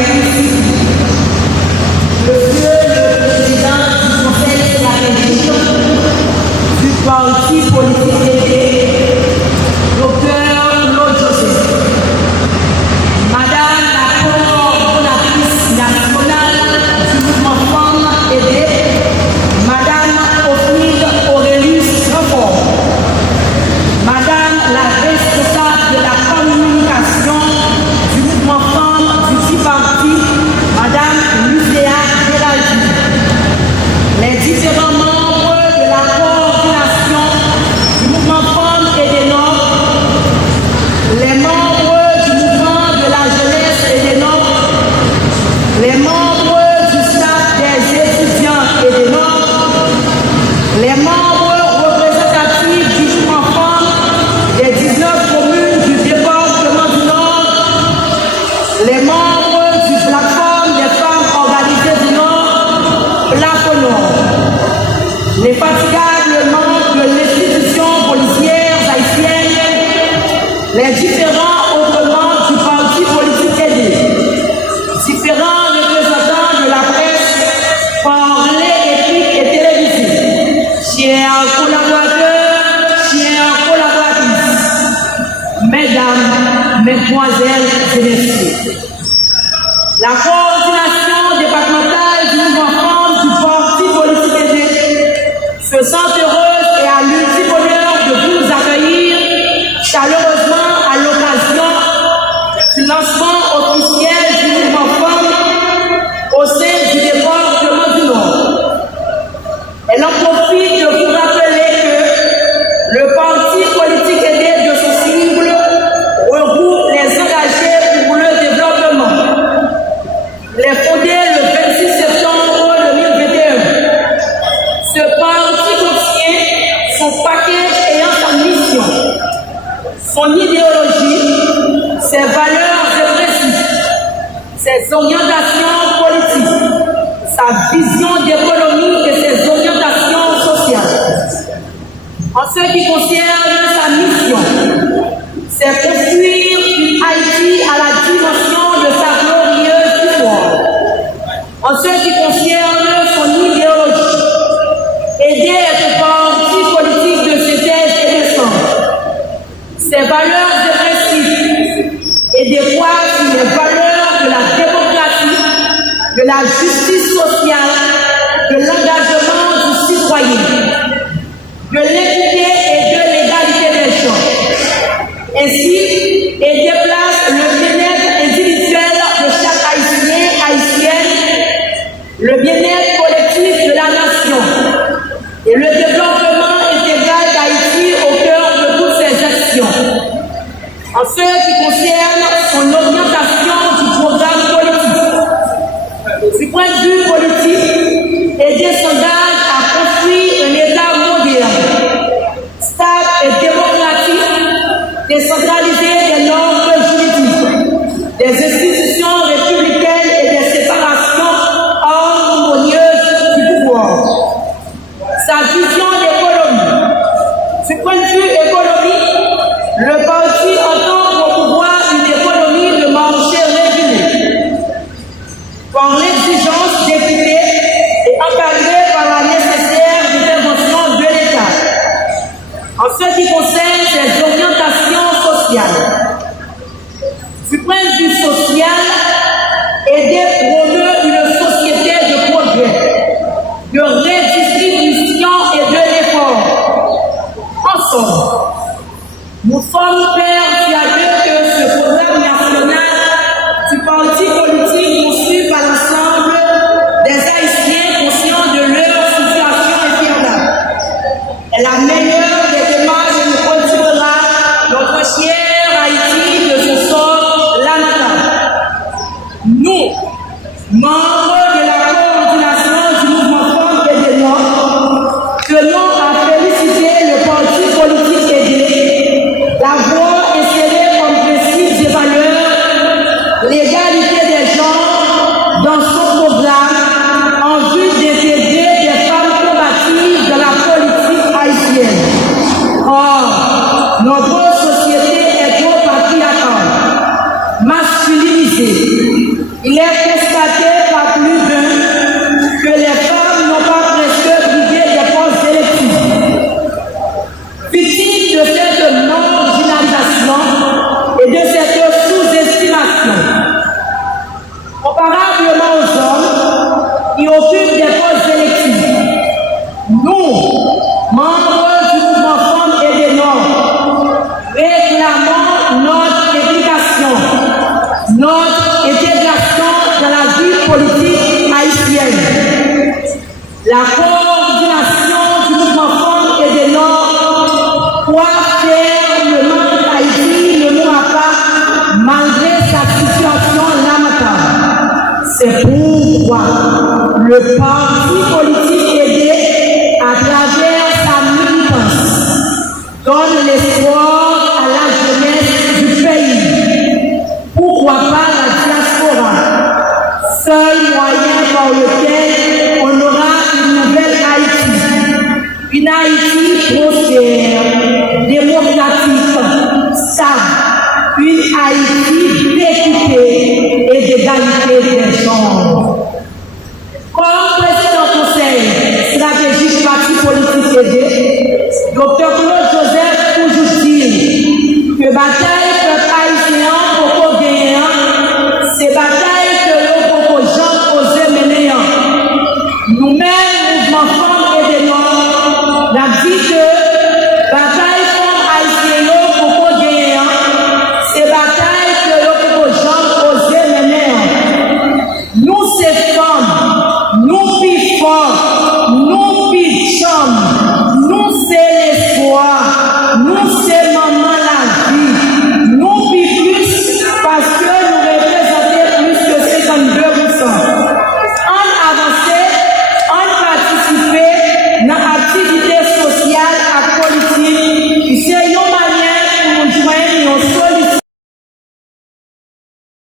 ici. Monsieur le Président du Conseil stratégique du parti politique aidé, Dr Claude Joseph, Madame la coordonnatrice nationale du mouvement Femmes aidées, Madame Ophide Aurelius Reffort, Madame la responsable de la communication du mouvement Femmes du petit parti, Madame Lucéa Géraldine, les différents membres de la coordination du mouvement Femmes et des Nord, les membres du mouvement de la jeunesse et des Nord, les membres du staff des étudiants et des Nord, les membres représentatifs du mouvement Femmes des 19 communes du département du Nord, les membres du plateforme des femmes organisées du Nord, Plateau Nord, les fatigables membres de l'institution policière haïtienne, les différents autres membres du parti politique aidé, différents représentants de la presse, parlée, écrite et télévisée, chers collaborateurs, chères collaboratrices, mesdames, mesdemoiselles et messieurs. La coordination départementale du mouvement Femmes du parti politique aidé se sent heureuse et a l'ultime honneur de vous accueillir chaleureusement à l'occasion du lancement officiel du mouvement Femmes au sein du département du Nord. Elle en profite de vous rappeler que le parti politique aidé de ce cible regroupe les engagés pour le développement. Il est fondé le 26 septembre 2021. Ce parti contient son package ayant sa mission, son idéologie, ses valeurs et principes, ses orientations politiques, sa vision d'économie et ses orientations sociales. En ce qui concerne sa mission, c'est construire une Haïti à la dimension de sa glorieuse histoire. En ce qui concerne son idéologie, aider le parti politique de synthèse et d'essence, ses valeurs et principes, et des poids sur les valeurs de la démocratie, de la justice sociale, de l'engagement du citoyen, de l'équité et de l'égalité des gens. Ainsi, et déplace le bien-être individuel de chaque Haïtien, Haïtienne, le bien-être collectif de la nation et le développement intégral d'Haïti au cœur de toutes ses actions. En ce qui concerne son orientation du programme politique, du point de vue politique, aider s'engage à construire un État moderne, stable et démocratique, décentralisé des normes juridiques, des institutions républicaines et des séparations harmonieuses du pouvoir. Sa vision d'économie. Du point de vue économique, le parti entend promouvoir une économie de marché régulée, par l'exigence d'équité et encadrée par la nécessaire intervention de l'État. En ce qui concerne ses orientations sociales, du point de vue social, aider promeut une société de progrès, de redistribution et de l'effort. Ensemble, nous sommes persuadés que ce programme national du parti politique poursuivi par l'ensemble des Haïtiens conscients de leur situation infernale est la meilleure des démarches qui nous retirera notre cher Haïti de ce sort lamentable. Nous, membres de la coordination du mouvement Femmes et des Noirs, tenons à féliciter le parti politique aidé d'avoir inséré comme principe des valeurs l'égalité des genres dans son programme en vue d'intégrer des femmes combatives dans la politique haïtienne. Or, notre société est trop patriarcale, masculinisée. Il est La coordination du mouvement Femme et des Nord croit fermement Haïti ne mourra pas malgré sa situation lamentable. C'est pourquoi le parti politique aidé à travers sa militance donne l'espoir à la jeunesse du pays. Pourquoi pas la diaspora, seul moyen par lequel on aura une nouvelle Haïti, une Haïti prospère, démocratique, stable, une Haïti